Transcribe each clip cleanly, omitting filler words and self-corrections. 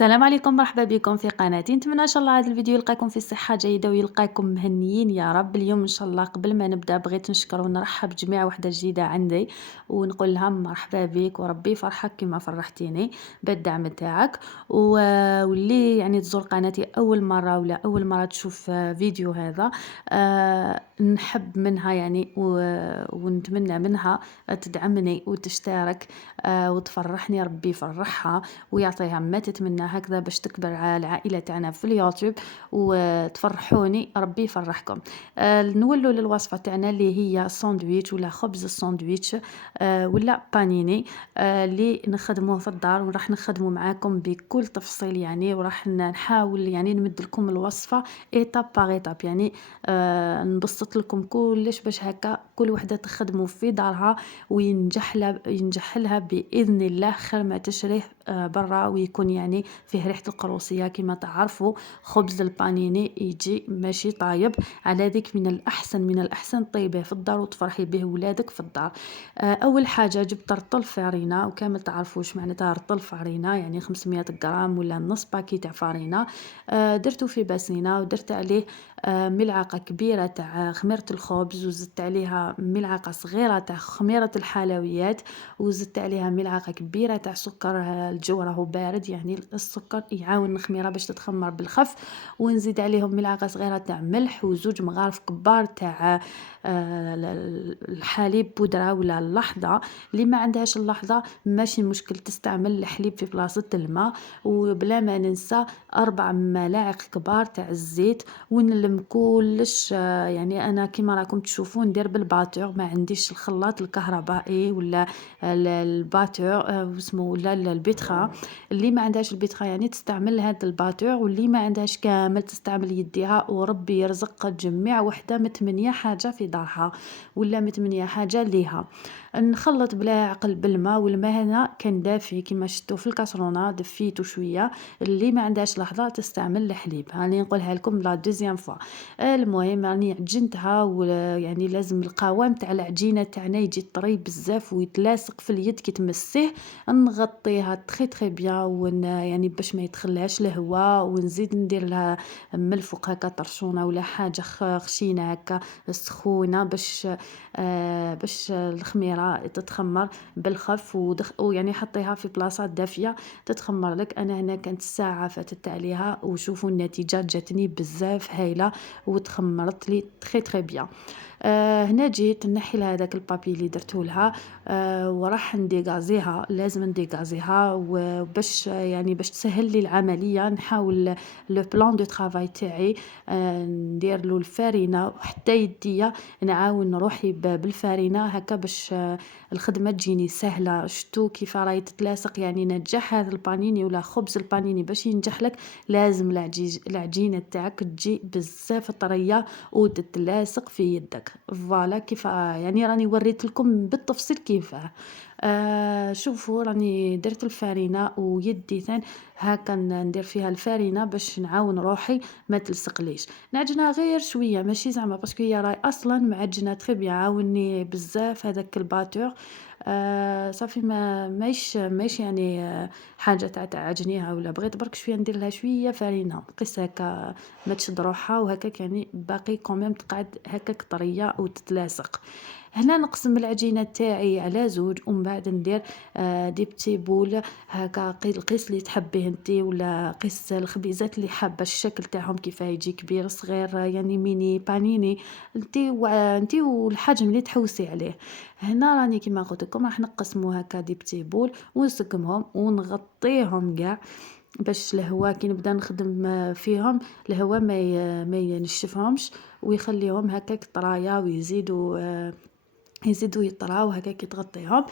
السلام عليكم، مرحبا بكم في قناتي. نتمنى ان شاء الله هذا الفيديو يلقاكم في صحه جيده ويلقاكم مهنيين يا رب. اليوم ان شاء الله قبل ما نبدا بغيت نشكر ونرحب بجميع وحده جديده عندي ونقول لها مرحبا بك وربي يفرحك كما فرحتيني بالدعم تاعك. واللي يعني تزور قناتي اول مره ولا اول مره تشوف فيديو هذا، نحب منها يعني ونتمنى منها تدعمني وتشترك، وتفرحني ربي يفرحها ويعطيها ما تتمنى هكذا باش تكبر العائلة تاعنا في اليوتيوب وتفرحوني ربي يفرحكم. نولوا للوصفة تاعنا اللي هي ساندويتش ولا خبز الساندويتش، ولا بانيني، اللي نخدموه في الدار وراح نخدمه معاكم بكل تفصيل يعني، وراح نحاول يعني نمد لكم الوصفة ايتاب باغ ايتاب يعني. نبسط لكم كلش باش هكا كل وحدة تخدموا في دارها ينجح لها بإذن الله خير ما تشريه برا ويكون يعني فيه ريحة القروصية. كما تعرفوا خبز البانيني يجي ماشي طايب، على ذيك من الأحسن طيبه في الدار وتفرحي به ولادك في الدار. أول حاجة جبت رطل فارينة، وكامل تعرفوا واش معناتها رطل فارينة، يعني 500 غرام ولا نص باكي تاع فارينة. درتو في باسينة ودرت عليه ملعقة كبيرة تاع خميرة الخبز، وزدت عليها ملعقة صغيرة تاع خميرة الحلويات، وزدت عليها ملعقة كبيرة تاع سكر. الجو راهو بارد يعني السكر يعاون الخميرة باش تتخمر بالخف. ونزيد عليهم ملعقة صغيرة تاع ملح وزوج مغارف كبار تاع الحليب بودرة ولا اللحظة. اللي ما عندهاش اللحظة ماشي مشكل، تستعمل الحليب في بلاصة الماء. وبلا ما ننسى 4 ملاعق كبار تاع الزيت. ونلم كلش، يعني انا كيما راكم تشوفون ندير بالباتور، ما عنديش الخلاط الكهربائي ولا الباتور، اسمه ولا البيتخا. اللي ما عندهاش البيتخا يعني تستعمل هذا الباتور، واللي ما عندهاش كامل تستعمل يديها. وربي يرزق جميع وحده متمنيه حاجه في دارها ولا متمنيه حاجه ليها. نخلط بلا عقل بالماء، والماء هنا كان دافي كما شفتوا في الكاسرونه، دفيته شويه. اللي ما عندهاش لحظه تستعمل الحليب، هاني نقولها لكم لا دوزيام فوا. المهم راني عجنتها، ويعني لازم القوام تاع العجينه تاعنا يجي طري بزاف ويتلاصق في اليد كي تمسيه. نغطيها تري تري بيان يعني باش ما يدخلهاش الهواء، ونزيد ندير لها من الفوق هكا طرشونه ولا حاجه خشينه هكا سخونه باش الخميره تتخمر بالخف. ويعني حطيها في بلاصه دافيه تتخمر لك. انا هنا كانت الساعه فاتت عليها، وشوفوا النتيجه جاتني بزاف هايله وتخمرت لي تري تري بيان. هنا جيت نحي لها داك البابي اللي درته لها، وراح نديغازيها، لازم نديغازيها وباش يعني باش تسهل لي العمليه. نحاول لو بلان دو طرافاي تاعي ندير له الفارينه وحتى يديا نعاون روحي بالفارينه هكا باش الخدمه تجيني سهله. شتو كيف راهي تتلاصق، يعني نجاح هذا البانيني ولا خبز البانيني باش ينجح لك لازم العجينه تاعك تجي بزاف طريه وتتلاصق في يدك. فوالا كيف يعني راني وريت لكم بالتفصيل كيفاه. شوفوا راني درت الفارينة ويدي ثان هاكا ندير فيها الفارينة باش نعاون روحي ما تلصقليش. نعجنها غير شويه ماشي زعما باسكو هي راهي اصلا معجنه تري بيان، عاوني بزاف هذاك الباتور. صافي مايش يعني حاجه تاع تعجنيها، ولا بغيت برك شويه ندير لها شويه فارينه قيس هكا ما تشد روحها وهكاك، يعني باقي كوميم تقعد هكاك طريه وتتلاصق. هنا نقسم العجينه تاعي على زوج، ومن بعد ندير دي بتي بول هكا القيس اللي تحبيه انتي، ولا قيس الخبيزات اللي حابه الشكل تاعهم كيفاه يجي كبير صغير يعني ميني بانيني. انتي والحجم اللي تحوسي عليه. هنا راني كيما قلت لكم راح نقسمو هكا دي بتي بول ونسقمهم ونغطيهم كاع باش الهواء كي نبدا نخدم فيهم الهواء ما ينشفهمش، ويخليهم هكاك طرايا يزيدوا يطراو هكاك تغطيهم.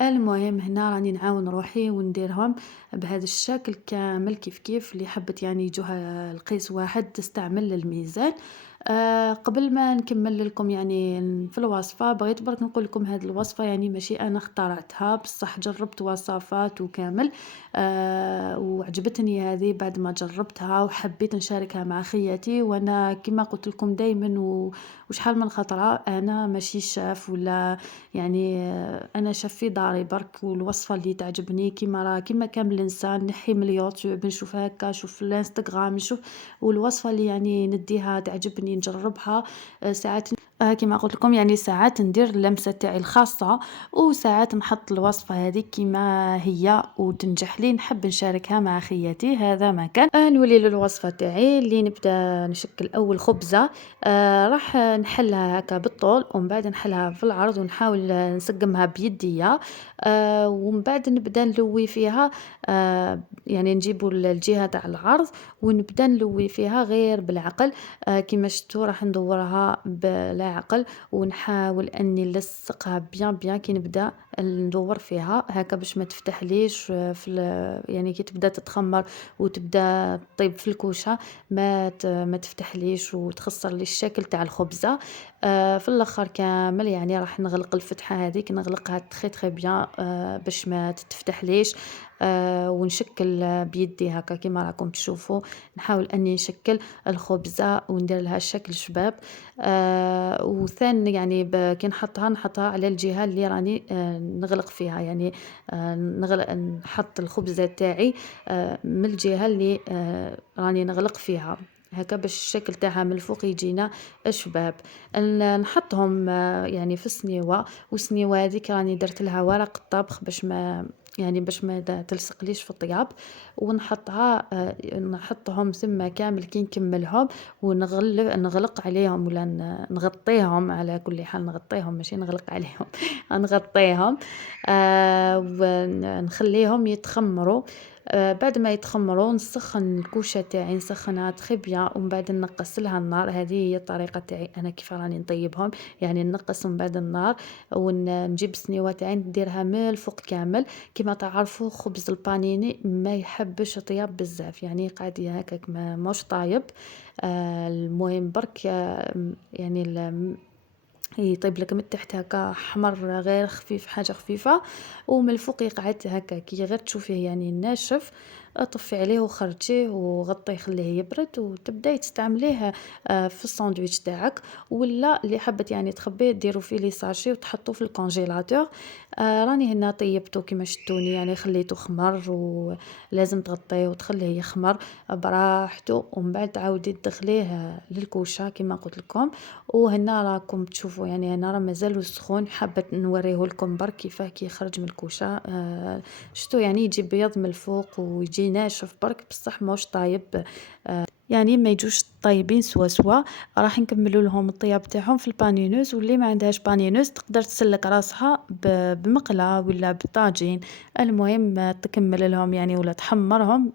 المهم هنا راني نعاون روحي ونديرهم بهذا الشكل كامل كيف كيف اللي حبت يعني يجوها القيس واحد تستعمل الميزان. قبل ما نكمّل لكم يعني في الوصفة، بغيت برك نقول لكم هاد الوصفة يعني ماشي أنا اخترعتها، بصح جرّبت وصفات وكامل، وعجبتني هذه بعد ما جرّبتها وحبيت نشاركها مع خياتي. وأنا كيما قُلت لكم دايمًا وشحال من خطرة أنا ماشي chef ولا يعني أنا chef في داري برك، والوصفة اللي تعجبني كيما كامل إنسان نحي من اليوتيوب نشوف هاكا، نشوف في الإنستغرام، نشوف والوصفة اللي يعني نديها تعجبني نجرّبها. ساعات كيما قُلت لكم يعني ساعات ندير اللمسة تاعي الخاصة، وساعات نحط الوصفة هاذيك كيما هي وتنجح لي نحب نشاركها مع خياتي. هذا ما كان. نولي للوصفة تاعي اللي نبدأ نشكل أول خبزة. راح نحلها هاكا بالطول ومن بعد نحلها في العرض ونحاول نسقمها بيديا. ومن بعد نبدأ نلوي فيها. يعني نجيبوا الجهة تاع العرض ونبدأ نلوي فيها غير بالعقل. كيما شفتوا راح ندورها بلا عقل ونحاول أني نلصقها بيان كي نبدأ ندور فيها هاكا باش ما تفتحليش يعني كي تبدأ تتخمر وتبدأ طيب في الكوشة ما تفتحليش وتخسر لي الشكل تاع الخبزة. في الآخر كامل يعني راح نغلق الفتحة هذيك نغلقها تري بيان باش ما تتفتحليش. ونشكل بيدي هاكا كيما راكم تشوفوا. نحاول أني نشكل الخبزة وندير لها شكل شباب. وثان يعني كي نحطها على الجهة اللي راني نغلق فيها يعني نحط الخبزة تاعي من الجهة اللي راني نغلق فيها هاكا باش الشكل تاعها من الفوق يجينا شباب. نحطهم يعني في السنيوة، والسنيوة هذيك راني درت لها ورق الطبخ باش ما تلصقليش في الطياب. ونحطها نحطهم ثم كامل كي نكملهم نغلق عليهم ولا نغطيهم على كل حال نغطيهم ماشي نغلق عليهم نغطيهم. ونخليهم يتخمروا. بعد ما يتخمروا نسخن الكوشة تاعي نسخنها تري بيان ومن بعد نقص لها النار. هذه هي الطريقة تاعي أنا كيف راني نطيبهم يعني نقص من بعد النار ونجيب السنيوة تاعي نديرها من الفوق كامل. كما تعرفوا خبز البانيني ما يحبش طياب بزاف يعني قاعد هكاك ما موش طايب. المهم برك يعني يطيب لك من التحت هكا حمر غير خفيف حاجة خفيفة، ومن الفوق يقعد هكا كي غير تشوفيه يعني ناشف. طفي عليه وخرجيه وغطيه خليه يبرد وتبداي تستعمليه في الساندويتش تاعك. ولا اللي حبت يعني تخبيه ديروا فيه لي ساشي وتحطوه في الكونجيلاتور. راني هنا طيبته كيما شتوني يعني خليته خمر ولازم تغطيه وتخليه يخمر براحته ومن بعد تعاودي تدخليه للكوشة كيما قلت لكم. وهنا راكم تشوفوا يعني هنا راه مازالو سخون حابة نوريه لكم برك كيفاه كي يخرج من الكوشة. شتو يعني يجي بيض من الفوق ويجي ناشف برك بصح موش طايب. يعني ما يجوش طايبين سوا. راح نكملوا لهم الطياب تاعهم في البانينوز. واللي ما عندهاش بانينوز تقدر تسلك راسها بمقله ولا بطاجين. المهم تكمل لهم يعني ولا تحمرهم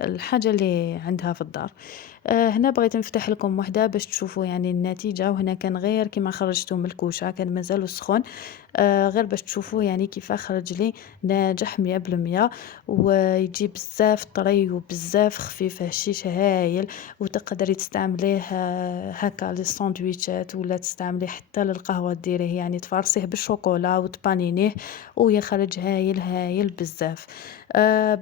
الحاجه اللي عندها في الدار. هنا بغيت نفتح لكم وحده باش تشوفوا يعني النتيجه. وهنا كان غير كيما خرجته من الكوشه كان مازالو سخون. غير باش تشوفوا يعني كيف خرج لي ناجح 100%. ويجي بزاف طري وبزاف خفيف هشيش هايل. وتقدري تستعمليه هكا للساندويتشات ولا تستعمليه حتى للقهوة ديريه يعني تفرصيه بالشوكولا وتبانينيه ويخرج هايل هايل بزاف.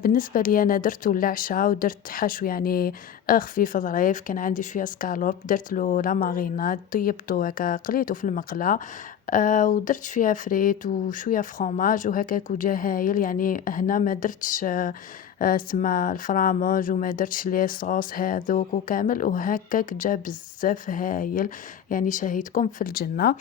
بالنسبة لي أنا درتو العشاء ودرت حشو يعني خفيف ظريف. كان عندي شوية سكالوب درت له لا ماريناد طيبته هكا قليته في المقلة. ودرت شوية فريت وشوية فرomاج وهكاك وجا هايل يعني هنا ما درتش سما الفراموج وما درتش لي صوص هاذوك وكامل وهكاك جا بزاف هايل يعني شهيتكم في الجنة.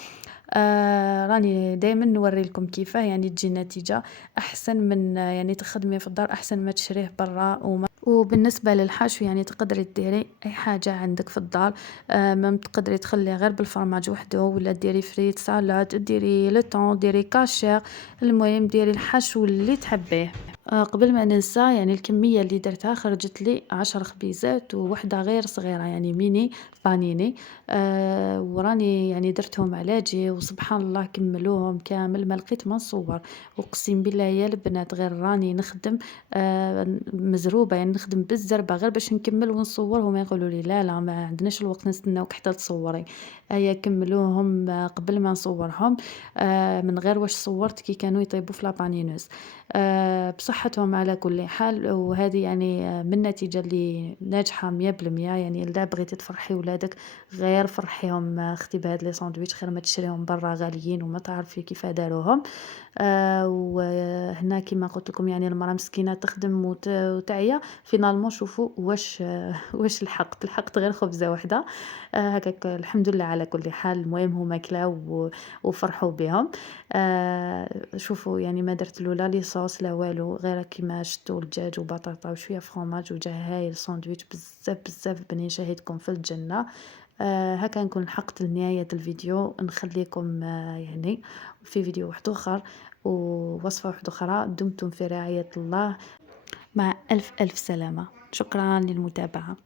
راني دايما نوري لكم كيفاه يعني تجي النتيجة أحسن من يعني تخدمي في الدار أحسن ما تشريه برا. وبالنسبة للحشو يعني تقدري ديري أي حاجة عندك في الدار. ما تقدري تخليه غير بالفرماج وحده ولا ديري فريت سالاد ديري لوتون ديري كاشير. المهم ديري الحشو اللي تحبيه. قبل ما ننسى يعني الكمية اللي درتها خرجت لي 10 خبيزات ووحدة غير صغيرة يعني ميني بانيني. وراني يعني درتهم على جي وسبحان الله كملوهم كامل ما لقيت ما نصور. اقسم بالله يا البنات غير راني نخدم مزروبة يعني يعني نخدم بالزربة غير باش نكمّل ونصور، هُما يقولوا لي: "لا، ما عندناش الوقت نستناوك حتى تصوّري، أيا كمّلوهم قبل ما نصورهم." من غير واش صوّرت كي كانوا يطيبوا في لابانينوز. بصحتهم على كل حال، وهذه يعني من النتيجة اللي ناجحة 100%. يعني إلا بغيتي تفرحي ولادك غير فرحيهم أختي بهاد لي ساندويتش خير ما تشريهم برا غاليين وما تعرفي كيفاه داروهم. وهنا كيما قُلت لكم يعني المرا مسكينة تخدم وتعيا فينالمون شوفوا واش واش لحقت غير خبزة وحدة. هكاك الحمد لله على كل حال، المهم هُما كلاو وفرحوا بهم. شوفوا يعني ما درتلو لا ليصوص لا والو، غير كيما شدّو الدجاج وبطاطا وشوية فرomاج وجا هايل ساندويتش بزاف بزاف بنين شاهدكم في الجنة. هكا نكون لحقت لنهاية الفيديو، نخليكم يعني في فيديو واحد ووصفة أخرى. دمتم في رعاية الله، مع ألف ألف سلامة. شكرًا للمتابعة.